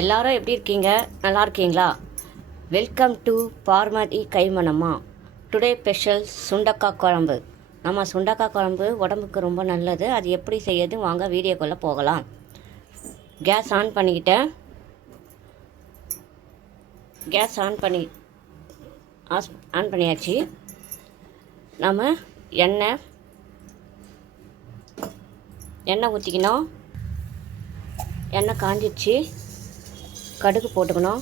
எல்லாரும் எப்படி இருக்கீங்க? நல்லா இருக்கீங்களா? வெல்கம் டு பார்மதி கைமணம்மா. டுடே ஸ்பெஷல் சுண்டக்காய் குழம்பு. நம்ம சுண்டக்காய் குழம்பு உடம்புக்கு ரொம்ப நல்லது. அது எப்படி செய்யறது வாங்க வீடியோக்குள்ளே போகலாம். கேஸ் ஆன் பண்ணிக்கிட்டேன். கேஸ் ஆன் பண்ணியாச்சு. நம்ம எண்ணெய் ஊற்றிக்கணும். எண்ணெய் காஞ்சிடுச்சு. கடுகு போட்டுக்கணும்.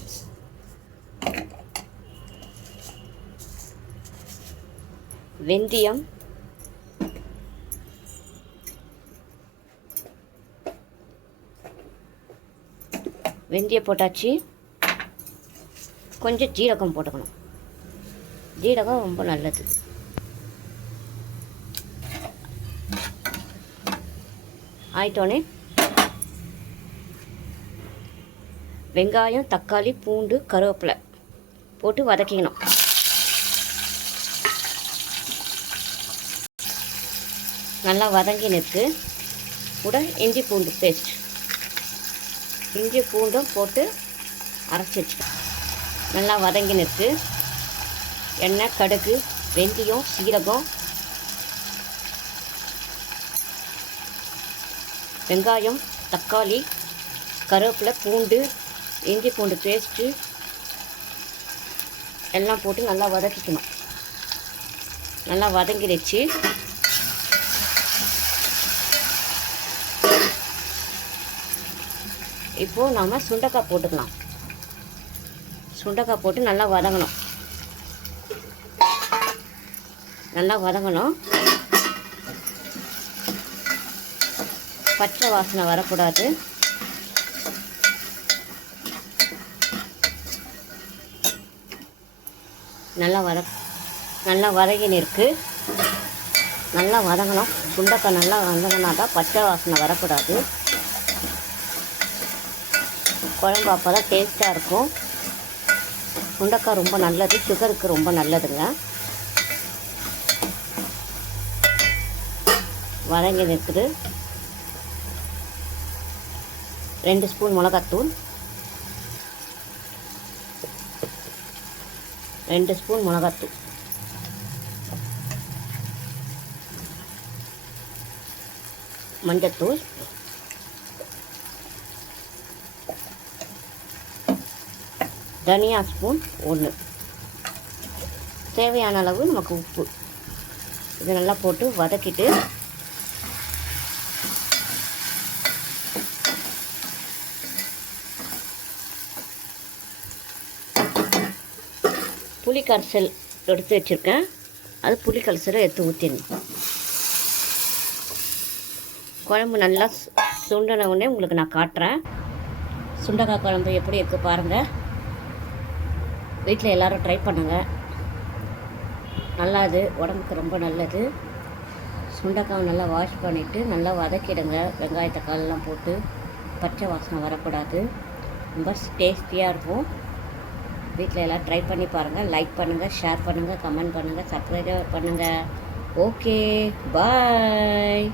வெந்தயம், வெந்தயம் போட்டாச்சு. கொஞ்சம் ஜீரகம் போட்டுக்கணும். ஜீரகம் ரொம்ப நல்லது. ஆயிட்டோன்னே வெங்காயம், தக்காளி, பூண்டு, கருவேப்பிலை போட்டு வதக்கிக்கணும். நல்லா வதங்கினுக்கு கூட இஞ்சி பூண்டு பேஸ்ட், இஞ்சி பூண்டும் போட்டு அரைச்சி வச்சுக்கணும். நல்லா வதங்கினுக்கு எண்ணெய், கடுகு, வெந்தயம், சீரகம், வெங்காயம், தக்காளி, கருவேப்பிலை, பூண்டு, இஞ்சி பூண்டு பேஸ்ட்டு எல்லாம் போட்டு நல்லா வதக்கிக்கணும். நல்லா வதங்கிடுச்சு. இப்போது நாம் சுண்டைக்காய் போட்டுக்கலாம். சுண்டைக்காய் போட்டு நல்லா வதங்கணும். பச்சை வாசனை வரக்கூடாது. நல்லா வதங்கின்னு இருக்குது. நல்லா வதங்கணும். சுண்டைக்காய் நல்லா வதங்கினா தான் பச்சை வாசனை வரக்கூடாது. குழம்பு அப்போ தான் டேஸ்ட்டாக இருக்கும். சுண்டைக்காய் ரொம்ப நல்லது, சுகருக்கு ரொம்ப நல்லதுங்க. வதங்கி நிற்குது. 2 ஸ்பூன் மிளகாத்தூள், 2 ஸ்பூன் மிளகாத்தூள், மஞ்சத்தூள், தனியா ஸ்பூன் 1, தேவையான அளவு நமக்கு உப்பு. இது நல்லா போட்டு வதக்கிட்டு புளி கரைசல் எடுத்து வச்சுருக்கேன். அது புளி கரைசலை எடுத்து ஊற்றிடணும். குழம்பு நல்லா சுண்டின உடனே உங்களுக்கு நான் காட்டுறேன். சுண்டைக்காய் குழம்பு எப்படி இருக்குது பாருங்கள். வீட்டில் எல்லோரும் ட்ரை பண்ணுங்கள். நல்லது, உடம்புக்கு ரொம்ப நல்லது. சுண்டைக்காய் நல்லா வாஷ் பண்ணிவிட்டு நல்லா வதக்கிடுங்க. வெங்காய தக்காளிலாம் போட்டு பச்சை வாசனை வரக்கூடாது. ரொம்ப டேஸ்டியாக இருக்கும். வீட்டில் எல்லாம் ட்ரை பண்ணி பாருங்கள். லைக் பண்ணுங்கள், ஷேர் பண்ணுங்கள், கமெண்ட் பண்ணுங்கள், சப்ஸ்கிரைப் பண்ணுங்கள். ஓகே, பாய்.